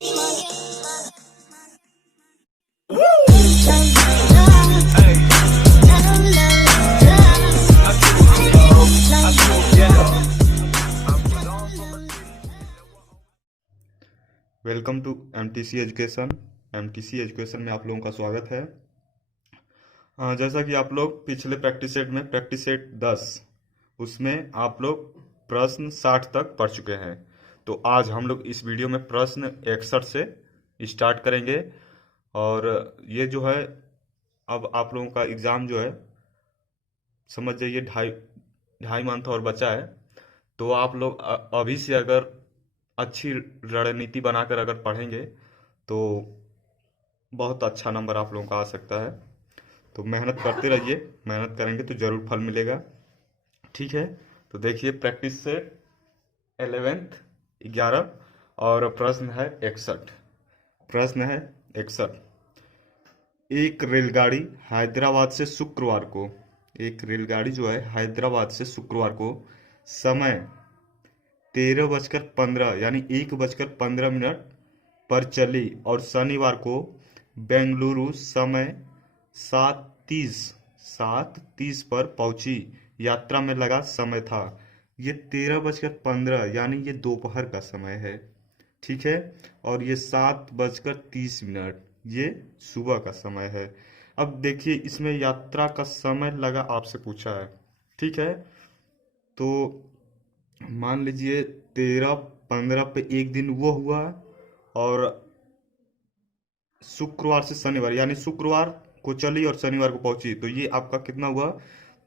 Welcome to MTC education. MTC education में आप लोगों का स्वागत है। जैसा कि आप लोग पिछले प्रैक्टिस सेट में प्रैक्टिस सेट 10 उसमें आप लोग प्रश्न 60 तक पढ़ चुके हैं। तो आज हम लोग इस वीडियो में प्रश्न 61 से स्टार्ट करेंगे। और ये जो है, अब आप लोगों का एग्ज़ाम जो है, समझ जाइए ढाई ढाई मंथ और बचा है। तो आप लोग अभी से अगर अच्छी रणनीति बनाकर अगर पढ़ेंगे तो बहुत अच्छा नंबर आप लोगों का आ सकता है। तो मेहनत करते रहिए, मेहनत करेंगे तो ज़रूर फल मिलेगा। ठीक है, तो देखिए प्रैक्टिस से 11th 11 और प्रश्न है 61। प्रश्न है 61। एक रेलगाड़ी हैदराबाद से शुक्रवार को एक रेलगाड़ी जो है हैदराबाद से शुक्रवार को समय 13:15 यानी 1:15 पर चली और शनिवार को बेंगलुरु समय 7:30 7:30 पर पहुंची। यात्रा में लगा समय था। ये 13:15 यानी ये दोपहर का समय है। ठीक है, और ये 7:30 ये सुबह का समय है। अब देखिए इसमें यात्रा का समय लगा आपसे पूछा है। ठीक है, तो मान लीजिए 13:15 पे एक दिन वो हुआ और शुक्रवार से शनिवार यानी शुक्रवार को चली और शनिवार को पहुंची, तो ये आपका कितना हुआ?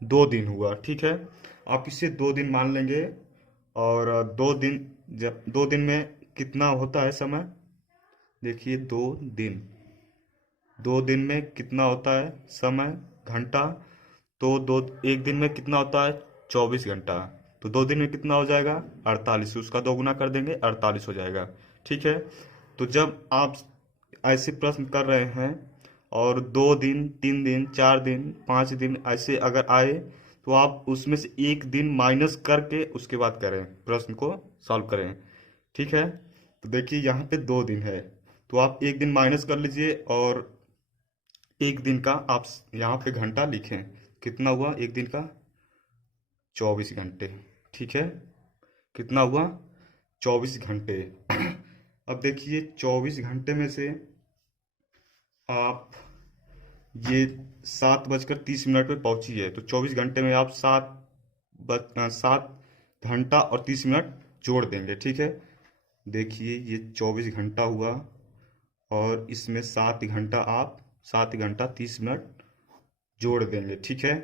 2 दिन हुआ। ठीक है, आप इसे 2 दिन मान लेंगे। और 2 दिन, जब 2 दिन में कितना होता है समय? देखिए 2 दिन, 2 दिन में कितना होता है समय घंटा? तो दो एक दिन में कितना होता है? 24 घंटा। तो 2 दिन में कितना हो जाएगा? 48। उसका दोगुना कर देंगे, 48 हो जाएगा। ठीक है, तो जब आप ऐसे प्रश्न कर रहे हैं और 2 दिन 3 दिन 4 दिन 5 दिन ऐसे अगर आए, तो आप उसमें से एक दिन माइनस करके उसके बाद करें, प्रश्न को सॉल्व करें। ठीक है, तो देखिए यहाँ पे 2 दिन है, तो आप एक दिन माइनस कर लीजिए और एक दिन का आप यहाँ पे घंटा लिखें। कितना हुआ एक दिन का? 24 घंटे। ठीक है, कितना हुआ? 24 घंटे। अब देखिए 24 घंटे में से आप ये 7:30 पे पहुंची है, तो 24 घंटे में आप 7 घंटा और 30 मिनट जोड़ देंगे। ठीक है, देखिए ये 24 घंटा हुआ और इसमें 7 घंटा, आप 7 घंटा 30 मिनट जोड़ देंगे। ठीक है,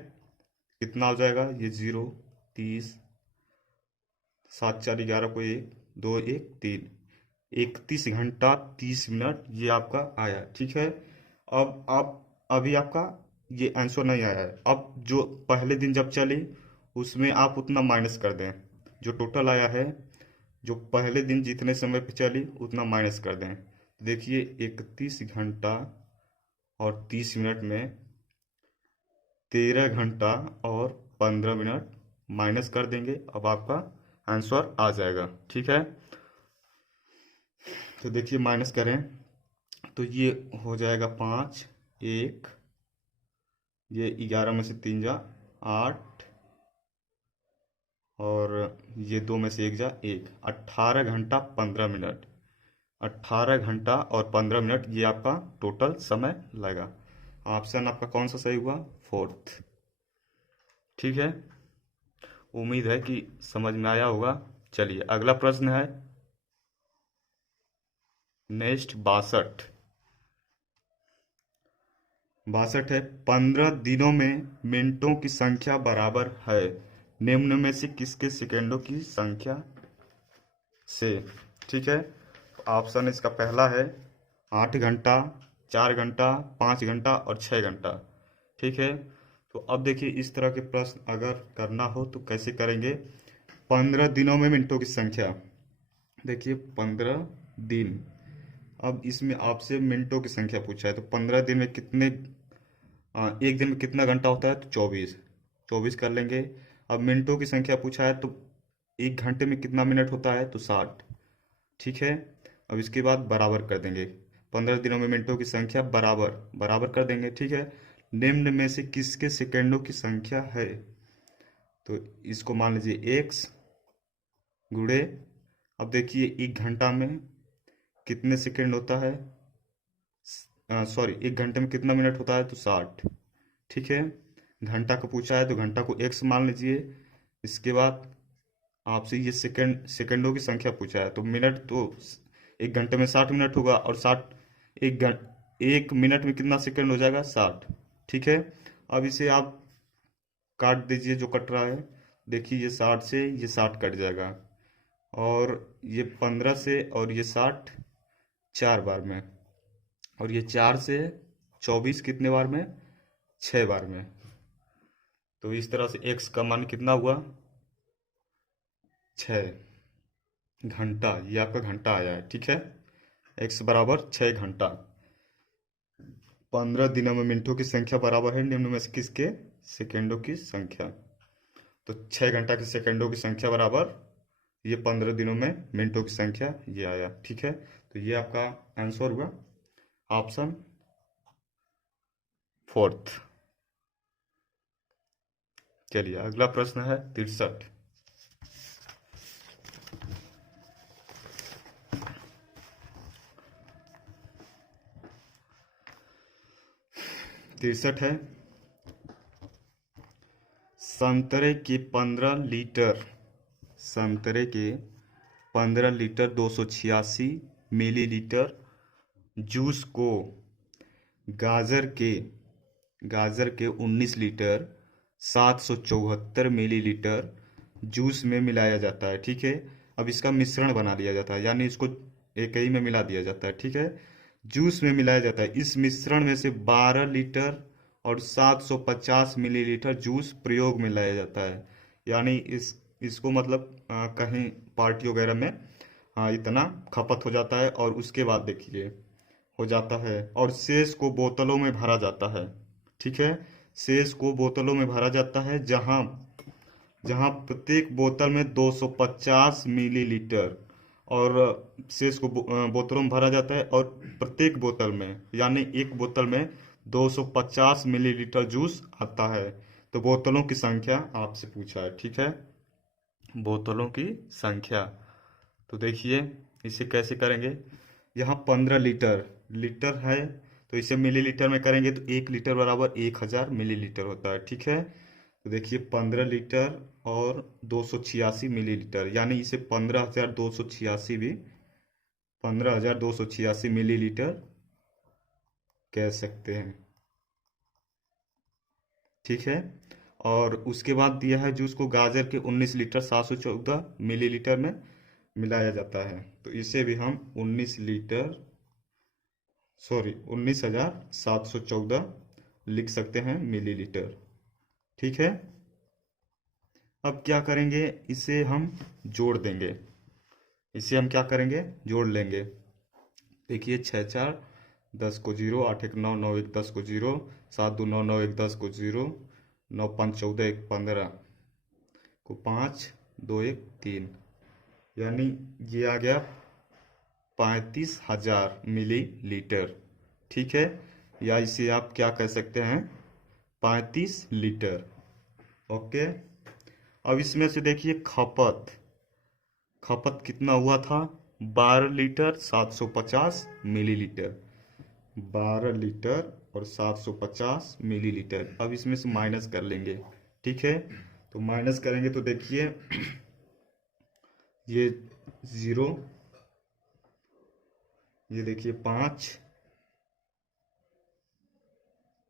कितना हो जाएगा? ये 0 30 7 4 11 को 1 2 1 3 31 घंटा 30 मिनट ये आपका आया। ठीक है, अब आप अभी आपका ये आंसर नहीं आया है। अब जो पहले दिन जब चली उसमें आप उतना माइनस कर दें, जो टोटल आया है, जो पहले दिन जितने समय पे चली उतना माइनस कर दें। देखिए 31 घंटा और 30 मिनट में 13 घंटा और 15 मिनट माइनस कर देंगे। अब आपका आंसर आ जाएगा। ठीक है, तो देखिए माइनस करें तो ये हो जाएगा 5 1, ये 11 में से 3 जा 8 और ये 2 में से 1 जा 1, 18 घंटा 15 मिनट। 18 घंटा और 15 मिनट ये आपका टोटल समय लगा। ऑप्शन आपका कौन सा सही हुआ? फोर्थ। ठीक है, उम्मीद है कि समझ में आया होगा। चलिए अगला प्रश्न है नेक्स्ट 62। 62 है, 15 दिनों में मिनटों की संख्या बराबर है निम्न में से किसके सेकेंडों की संख्या से? ठीक है, ऑप्शन इसका पहला है 8 घंटा, 4 घंटा, 5 घंटा और 6 घंटा। ठीक है, तो अब देखिए इस तरह के प्रश्न अगर करना हो तो कैसे करेंगे? 15 दिनों में मिनटों की संख्या, देखिए 15 दिन। अब इसमें आपसे मिनटों की संख्या पूछा है, तो 15 दिन में कितने, एक दिन में कितना घंटा होता है? तो 24, 24 कर लेंगे। अब मिनटों की संख्या पूछा है, तो एक घंटे में कितना मिनट होता है? तो 60। ठीक है, अब इसके बाद बराबर कर देंगे, 15 दिनों में मिनटों की संख्या बराबर बराबर कर देंगे। ठीक है, निम्न में से किसके सेकंडों की संख्या है? तो इसको मान लीजिए x गुणे, अब देखिए 1 घंटा में कितने सेकंड होता है, सॉरी 1 घंटे में कितना मिनट होता है, तो 60। ठीक है, घंटा को पूछा है तो घंटा को x मान लीजिए। इसके बाद आपसे ये सेकंडों की संख्या पूछा है, तो मिनट तो 1 घंटे में 60 मिनट होगा, और 60 एक मिनट में कितना सेकंड हो जाएगा, 60। ठीक है, अब इसे आप काट दीजिए जो कट रहा है। देखिए ये 60 से ये 60 कट जाएगा, और ये 15 से और ये 60 4 बार में, और ये 4 से 24 कितने बार में, 6 बार में। तो इस तरह से x का मान कितना हुआ, 6 घंटा। ये आपका घंटा आया है। ठीक है, x बराबर 6 घंटा। 15 दिनों में मिनटों की संख्या बराबर है निम्न में से किसके, सेकेंडों की संख्या। तो 6 घंटा के सेकेंडों की संख्या बराबर ये 15 दिनों में मिनटों की संख्या, ये आया। ठीक है, तो ये आपका आंसर हुआ ऑप्शन 4। चलिए अगला प्रश्न है 63। 63 है, संतरे के 15 लीटर 286 मिलीलीटर जूस को गाजर के 19 लीटर 774 मिलीलीटर जूस में मिलाया जाता है। ठीक है, अब इसका मिश्रण बना लिया जाता है, यानी इसको एक ही में मिला दिया जाता है। ठीक है, जूस में मिलाया जाता है। इस मिश्रण में से 12 लीटर और 750 मिलीलीटर जूस प्रयोग में लाया जाता है, यानी इसको मतलब कहीं पार्टी वगैरह में इतना खपत हो जाता है, और उसके बाद देखिए हो जाता है, और शेष को बोतलों में भरा जाता है। ठीक है, शेष को बोतलों में भरा जाता है, जहां जहां प्रत्येक बोतल में 250 मिलीलीटर, और शेष को बोतलों में भरा जाता है, और प्रत्येक बोतल में यानी एक बोतल में 250 मिलीलीटर जूस आता है। तो बोतलों की संख्या आपसे पूछा है। ठीक है, बोतलों की संख्या। तो देखिए इसे कैसे करेंगे, यहाँ 15 लीटर है, तो इसे मिलीलीटर में करेंगे तो 1 लीटर बराबर 1000 मिलीलीटर होता है। ठीक है, तो देखिए 15 लीटर और 286 मिलीलीटर, यानी इसे 15,286 भी 15,286 मिलीलीटर कह सकते हैं। ठीक है, और उसके बाद दिया है जूस को गाजर के 19 लीटर 714 मिलीलीटर में मिलाया जाता है, तो इसे भी हम 19,714 लिख सकते हैं मिलीलीटर। ठीक है, अब क्या करेंगे, इसे हम जोड़ देंगे। इसे हम क्या करेंगे, जोड़ लेंगे। देखिए 6 4 10 को 0, 8 1 9 9 1 10 को 0, 7 2 9 9 1 10 को 0, 9 5 14 1 15 को 5 2 1 3, यानी ये आ गया 35,000 मिलीलीटर। ठीक है, या इसे आप क्या कह सकते हैं, 35 लीटर। ओके, अब इसमें से देखिए खपत कितना हुआ था, 12 लीटर 750 मिलीलीटर, 12 लीटर और 750 मिलीलीटर। अब इसमें से माइनस कर लेंगे। ठीक है, तो माइनस करेंगे तो देखिए ये 0, ये देखिए 5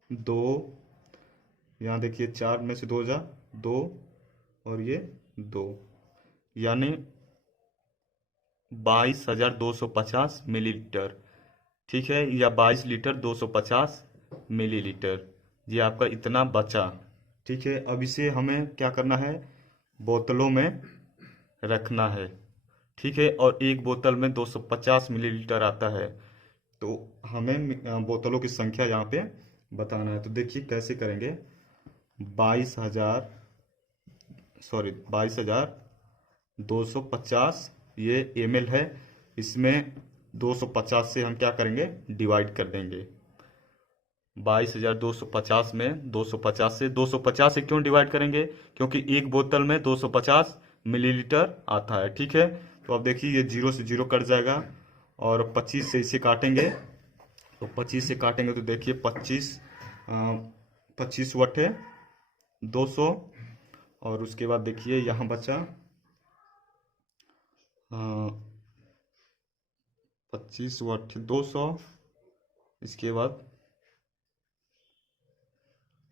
2, यहाँ देखिए 4 में से 2 जा 2, और ये 2, यानी 22,250 मिलीलीटर। ठीक है, या 22 लीटर 250 मिलीलीटर, ये आपका इतना बचा। ठीक है, अब इसे हमें क्या करना है, बोतलों में रखना है। ठीक है, और एक बोतल में 250 मिलीलीटर आता है, तो हमें बोतलों की संख्या यहाँ पे बताना है। तो देखिए कैसे करेंगे, 22,250 ये ml है, इसमें 250 से हम क्या करेंगे, डिवाइड कर देंगे। 22,250 में 250 से क्यों डिवाइड करेंगे, क्योंकि एक बोतल में 250 मिलीलीटर आता है। ठीक है, तो अब देखिए ये जीरो से जीरो कट जाएगा और 25 से इसे काटेंगे, तो 25 से काटेंगे तो देखिए 25 वटे 200, और उसके बाद देखिए यहाँ बचा 25 वटे 200, इसके बाद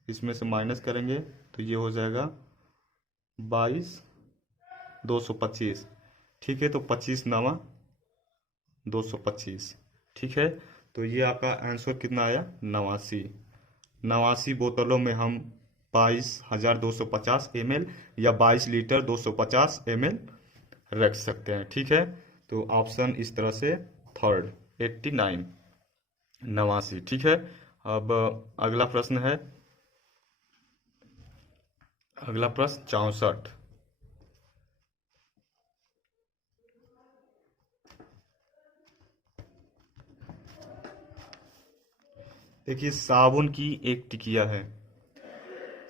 इसमें से माइनस करेंगे तो ये हो जाएगा 22,225। ठीक है, तो 25 नवा 225। ठीक है, तो ये आपका आंसर कितना आया, 89। 89 बोतलों में हम 22,250 ml या 22 लीटर 250 ml रख सकते हैं। ठीक है, तो ऑप्शन इस तरह से थर्ड 89, 89। ठीक है, अब अगला प्रश्न है, अगला प्रश्न 64। देखिए साबुन की एक टिकिया है,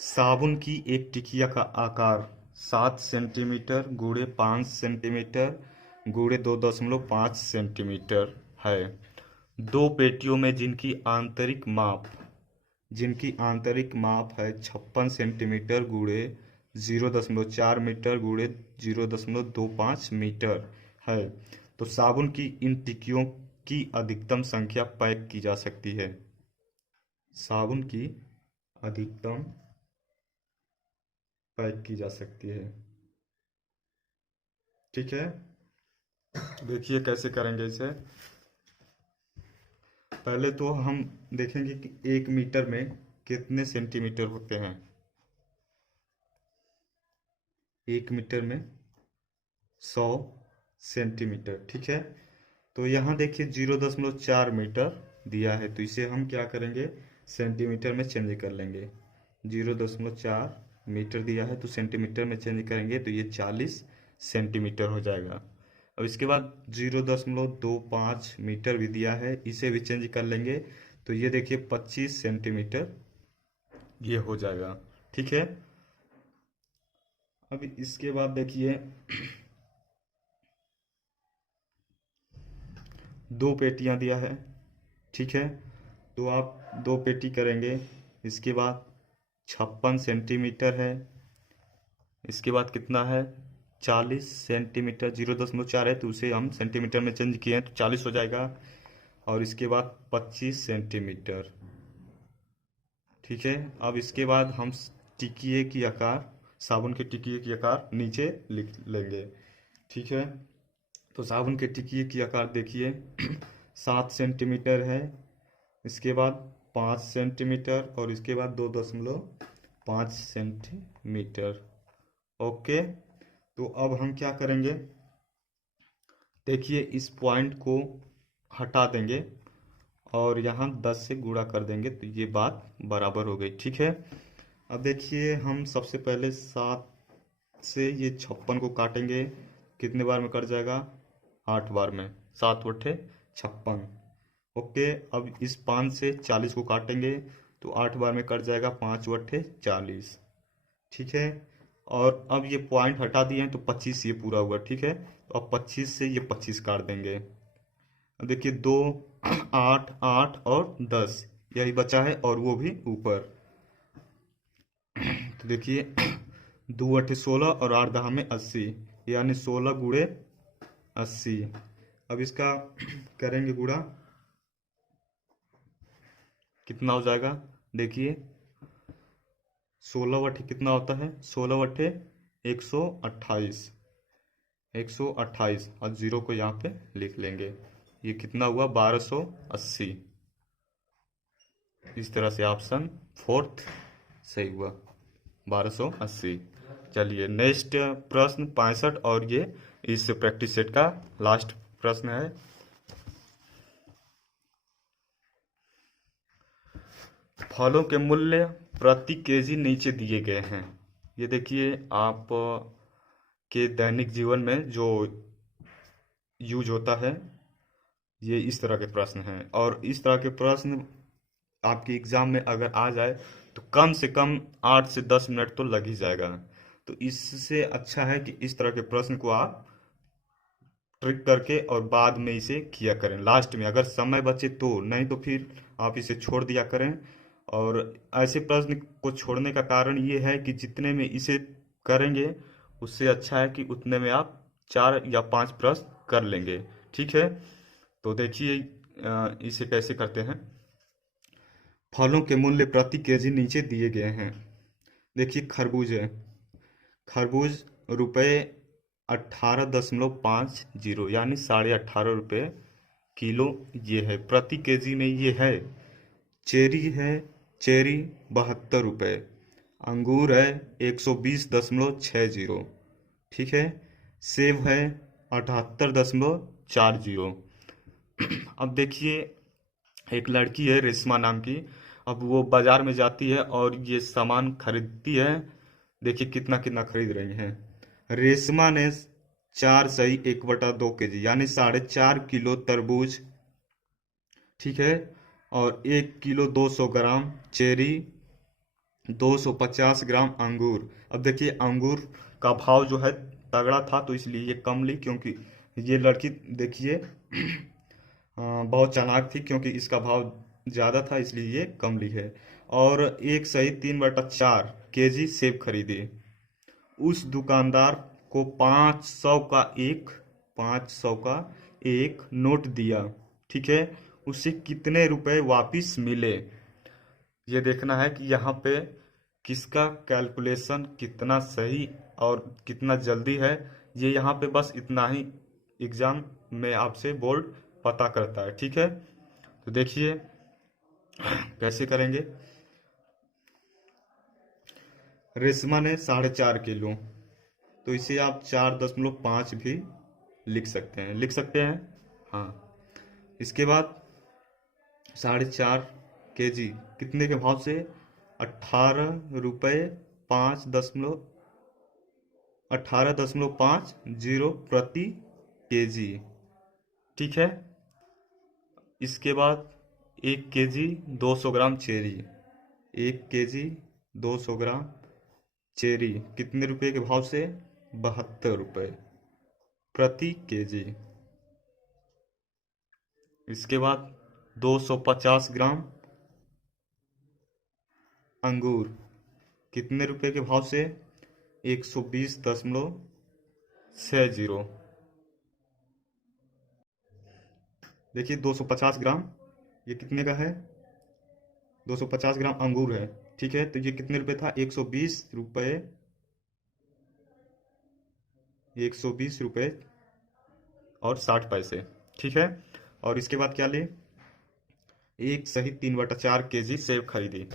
साबुन की एक टिकिया का आकार 7 सेंटीमीटर गुणे 5 सेंटीमीटर गुणे 2.5 सेंटीमीटर है। दो पेटियों में जिनकी आंतरिक माप है 56 सेंटीमीटर गुणे 0.4 मीटर गुणे 0.25 मीटर है, तो साबुन की इन टिकियों की अधिकतम संख्या पैक की जा सकती है। साबुन की अधिकतम पैक की जा सकती है। ठीक है, देखिए कैसे करेंगे इसे। पहले तो हम देखेंगे कि 1 मीटर में कितने सेंटीमीटर होते हैं। 1 मीटर में 100 सेंटीमीटर। ठीक है, तो यहाँ देखिए 0.4 मीटर दिया है, तो इसे हम क्या करेंगे, सेंटीमीटर में चेंज कर लेंगे। 0.4 मीटर दिया है तो सेंटीमीटर में चेंज करेंगे तो ये 40 सेंटीमीटर हो जाएगा। अब इसके बाद 0.25 मीटर भी दिया है, इसे भी चेंज कर लेंगे तो ये देखिए 25 सेंटीमीटर ये हो जाएगा। ठीक है, अब इसके बाद देखिए दो पेटियां दिया है। ठीक है, तो आप दो पेटी करेंगे, इसके बाद 56 सेंटीमीटर है, इसके बाद कितना है 40 सेंटीमीटर, 0.4 है तो उसे हम सेंटीमीटर में चेंज किए हैं तो 40 हो जाएगा, और इसके बाद 25 सेंटीमीटर। ठीक है, अब इसके बाद हम टिकिए की आकार, साबुन के टिकिए की आकार नीचे लिख लेंगे। ठीक है, तो साबुन के टिकिए की आकार देखिए 7 सेंटीमीटर है, इसके बाद 5 सेंटीमीटर और इसके बाद 2.5 सेंटीमीटर। ओके, तो अब हम क्या करेंगे, देखिए इस पॉइंट को हटा देंगे और यहाँ 10 से गुणा कर देंगे तो ये बात बराबर हो गई। ठीक है, अब देखिए हम सबसे पहले 7 से ये 56 को काटेंगे, कितने बार में कट जाएगा, 8 बार में, 7 बटे 56। ओके, अब इस 5 से 40 को काटेंगे तो 8 बार में कट जाएगा, 5 बटे 40। ठीक है, और अब ये पॉइंट हटा दिए हैं तो 25 ये पूरा हुआ। ठीक है, तो अब 25 से ये 25 काट देंगे। अब देखिए 2, 8, 8 और 10 यही बचा है और वो भी ऊपर। तो देखिए 2 अठे 16 और 8 दहा में 80, यानी 16 गुणे 80। अब इसका करेंगे गुणा, कितना हो जाएगा, देखिए 16 बटे कितना होता है, 16 बटे 128, 128 और जीरो को यहाँ पे लिख लेंगे, ये कितना हुआ 1280। इस तरह से ऑप्शन फोर्थ सही हुआ, 1280। चलिए नेक्स्ट प्रश्न 65, और ये इस प्रैक्टिस सेट का लास्ट प्रश्न है। फलों के मूल्य प्रति केजी नीचे दिए गए हैं। ये देखिए आप के दैनिक जीवन में जो यूज होता है, ये इस तरह के प्रश्न हैं, और इस तरह के प्रश्न आपके एग्जाम में अगर आ जाए तो कम से कम 8 से 10 मिनट तो लग ही जाएगा। तो इससे अच्छा है कि इस तरह के प्रश्न को आप ट्रिक करके और बाद में इसे किया करें लास्ट में, अगर समय बचे तो, नहीं तो फिर आप इसे छोड़ दिया करें। और ऐसे प्रश्न को छोड़ने का कारण ये है कि जितने में इसे करेंगे उससे अच्छा है कि उतने में आप 4 या 5 प्रश्न कर लेंगे। ठीक है, तो देखिए इसे कैसे करते हैं। फलों के मूल्य प्रति केजी नीचे दिए गए हैं। देखिए खरबूज है, खरबूज रुपये 18.50 यानी 18.5 रुपये किलो ये है, प्रति केजी में ये है। चेरी है, चेरी 72 रुपये। अंगूर है 120.60। ठीक है, सेब है 78.40। अब देखिए एक लड़की है रेशमा नाम की, अब वो बाजार में जाती है और ये सामान खरीदती है। देखिए कितना कितना खरीद रही हैं। रेशमा ने 4 सही 1/2 केजी यानी 4.5 किलो तरबूज, ठीक है, और 1 किलो 200 ग्राम चेरी, 250 ग्राम अंगूर। अब देखिए अंगूर का भाव जो है तगड़ा था तो इसलिए ये कम ली, क्योंकि ये लड़की देखिए बहुत चालाक थी, क्योंकि इसका भाव ज़्यादा था इसलिए ये कम ली है। और 1 सही 3/4 केजी सेब खरीदी। उस दुकानदार को 500 का एक नोट दिया। ठीक है, उसे कितने रुपए वापिस मिले? ये देखना है कि यहाँ पे किसका कैलकुलेशन कितना सही और कितना जल्दी है। ये यहाँ पे बस इतना ही एग्जाम में आपसे बोर्ड पता करता है। ठीक है, तो देखिए कैसे करेंगे। रेशमा ने 4.5 किलो, तो इसे आप 4.5 भी लिख सकते हैं, लिख सकते हैं। हाँ, इसके बाद 4.5 केजी कितने के भाव से? 18 रुपये 5 दशमलव प्रति केजी। ठीक है, इसके बाद 1 केजी 200 ग्राम चेरी, 1 केजी 200 ग्राम चेरी कितने रुपए के भाव से? 72 रुपये प्रति केजी। इसके बाद 250 ग्राम अंगूर कितने रुपए के भाव से? 120.60। देखिए 250 ग्राम ये कितने का है? 250 ग्राम अंगूर है। ठीक है, तो ये कितने रुपए था? 120 रुपये, 120 रुपये और 60 पैसे। ठीक है, और इसके बाद क्या ले? 1 सही 3/4 केजी सेब खरीदी।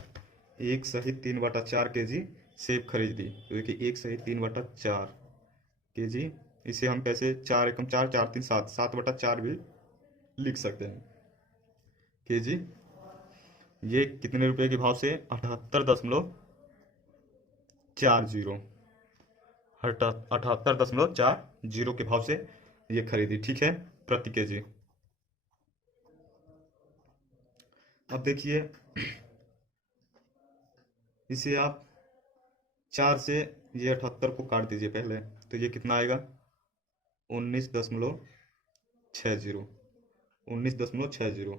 1 सही 3/4 केजी सेब खरीदी, तो देखिए 1 सही 3/4 केजी, इसे हम कैसे 4 एकम 4 4 3 7 7/4 भी लिख सकते हैं केजी। ये कितने रुपए के भाव से? 78.40, 78.40 के भाव से ये खरीदी। ठीक है, प्रति केजी। अब देखिए इसे आप 4 से ये 78 को काट दीजिए पहले, तो ये कितना आएगा? 19.60, 19.60।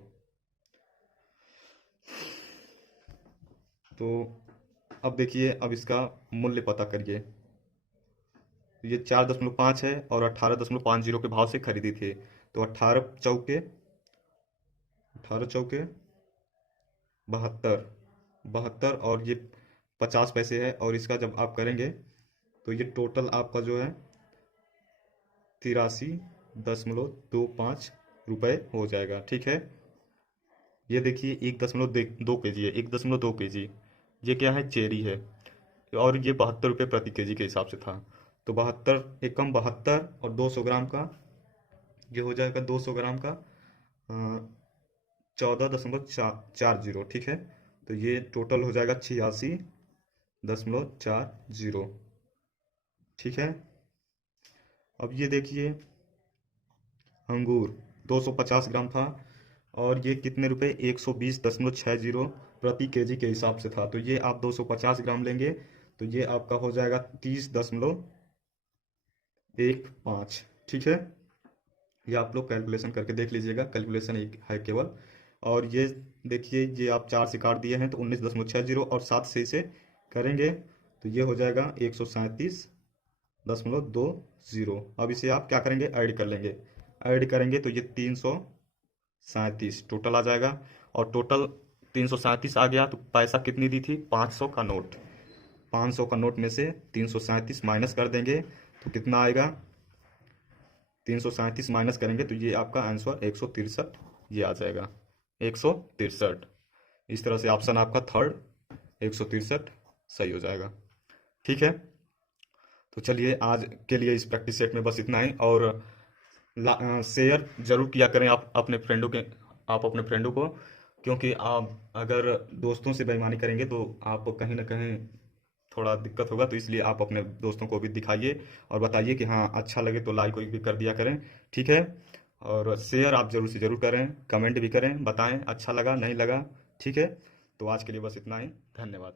तो अब देखिए अब इसका मूल्य पता करिए। तो ये 4.5 है और 18.50 के भाव से खरीदी थी, तो 18 चौके 72, 72 और ये 50 पैसे है, और इसका जब आप करेंगे तो ये टोटल आपका जो है 83.25 रुपये हो जाएगा। ठीक है, ये देखिए 1.2 केजी है, 1.2 केजी। ये क्या है? चेरी है, और ये 72 रुपये प्रति केजी के हिसाब से था। तो 72 एकम 72 और 200 ग्राम का ये हो जाएगा 200 ग्राम का 14.40। ठीक है, तो ये टोटल हो जाएगा 86.40। ठीक है, अब ये देखिए अंगूर 250 ग्राम था, और ये कितने रुपए, 120.60 प्रति केजी के हिसाब से था। तो ये आप 250 ग्राम लेंगे तो ये आपका हो जाएगा 30.15। ठीक है, ये आप लोग कैलकुलेशन करके देख लीजिएगा, कैलकुलेशन एक है केवल। और ये देखिए, ये आप 4 से काट दिए हैं तो 19.60, और 7 से इसे करेंगे तो ये हो जाएगा 137.20। अब इसे आप क्या करेंगे, ऐड कर लेंगे। ऐड करेंगे तो ये 337 टोटल आ जाएगा। और टोटल 337 आ गया तो पैसा कितनी दी थी, 500 का नोट। 500 का नोट में से 337 माइनस कर देंगे तो कितना आएगा, 337 माइनस करेंगे तो ये आपका आंसर 163 ये आ जाएगा, 163। इस तरह से ऑप्शन आपका थर्ड 163 सही हो जाएगा। ठीक है, तो चलिए आज के लिए इस प्रैक्टिस सेट में बस इतना ही। और शेयर जरूर किया करें आप अपने फ्रेंडों को, क्योंकि आप अगर दोस्तों से बेईमानी करेंगे तो आप कहीं ना कहीं थोड़ा दिक्कत होगा। तो इसलिए आप अपने दोस्तों को भी दिखाइए और बताइए कि हाँ अच्छा लगे तो लाइक भी कर दिया करें। ठीक है, और शेयर आप जरूर से जरूर करें, कमेंट भी करें, बताएं अच्छा लगा नहीं लगा। ठीक है, तो आज के लिए बस इतना ही, धन्यवाद।